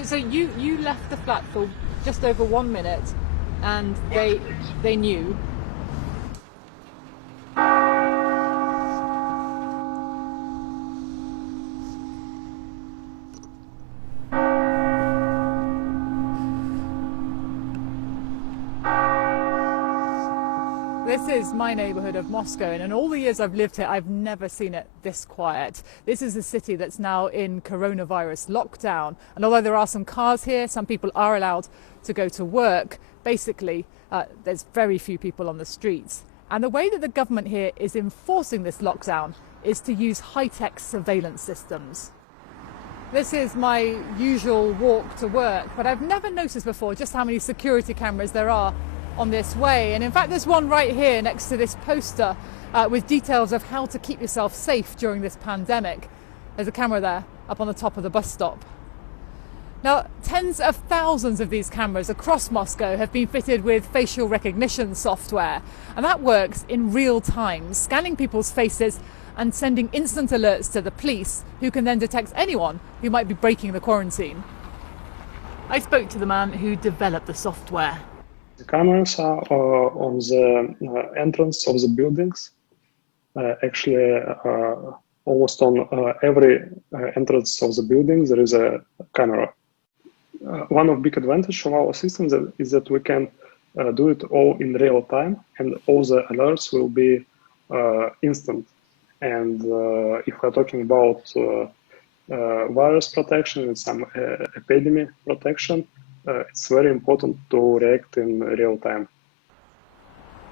So you left the flat for just over 1 minute, and they knew. This is my neighbourhood of Moscow, and in all the years I've lived here, I've never seen it this quiet. This is a city that's now in coronavirus lockdown, and although there are some cars here, some people are allowed to go to work. Basically, there's very few people on the streets. And the way that the government here is enforcing this lockdown is to use high-tech surveillance systems. This is my usual walk to work, but I've never noticed before just how many security cameras there are on this way. And in fact, there's one right here next to this poster with details of how to keep yourself safe during this pandemic. There's a camera there up on the top of the bus stop. Now, tens of thousands of these cameras across Moscow have been fitted with facial recognition software, and that works in real time, scanning people's faces and sending instant alerts to the police, who can then detect anyone who might be breaking the quarantine. I spoke to the man who developed the software. The cameras are on the entrance of the buildings. Actually, almost on every entrance of the building there is a camera. One of the big advantages of our system is that we can do it all in real time, and all the alerts will be instant. And if we're talking about virus protection and some epidemic protection, it's very important to react in real time.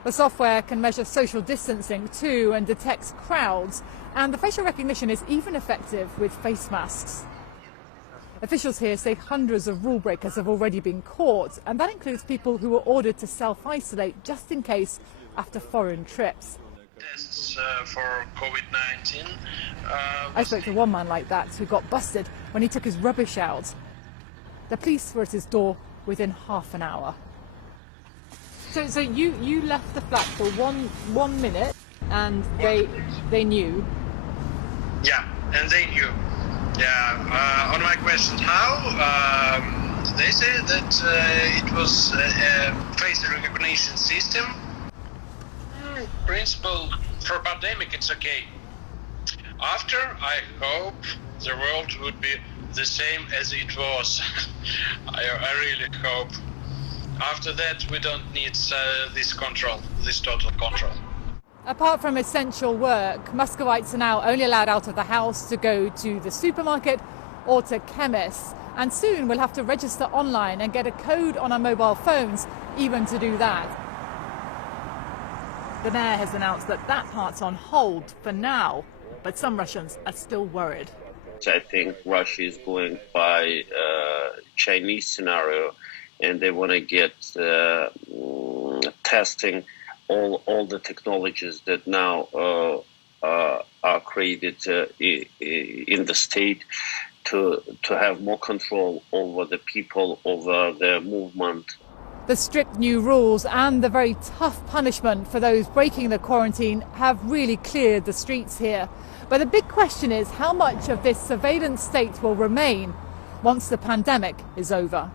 The software can measure social distancing too and detects crowds, and the facial recognition is even effective with face masks. Officials here say hundreds of rule breakers have already been caught, and that includes people who were ordered to self-isolate just in case after foreign trips. Tests for COVID-19. I spoke to one man like that who got busted when he took his rubbish out. The police were at his door within half an hour. So you left the flat for one minute, and they knew. Yeah, and they knew. Yeah. On my question how, they said that it was a face recognition system. Principle for pandemic, it's okay. After, I hope the world would be the same as it was. I really hope. After that, we don't need this total control. Apart from essential work, Muscovites are now only allowed out of the house to go to the supermarket or to chemists. And soon we'll have to register online and get a code on our mobile phones even to do that. The mayor has announced that part's on hold for now, but some Russians are still worried. I think Russia is going by Chinese scenario, and they want to get testing all the technologies that now are created in the state to have more control over the people, over their movement. The strict new rules and the very tough punishment for those breaking the quarantine have really cleared the streets here. But the big question is how much of this surveillance state will remain once the pandemic is over.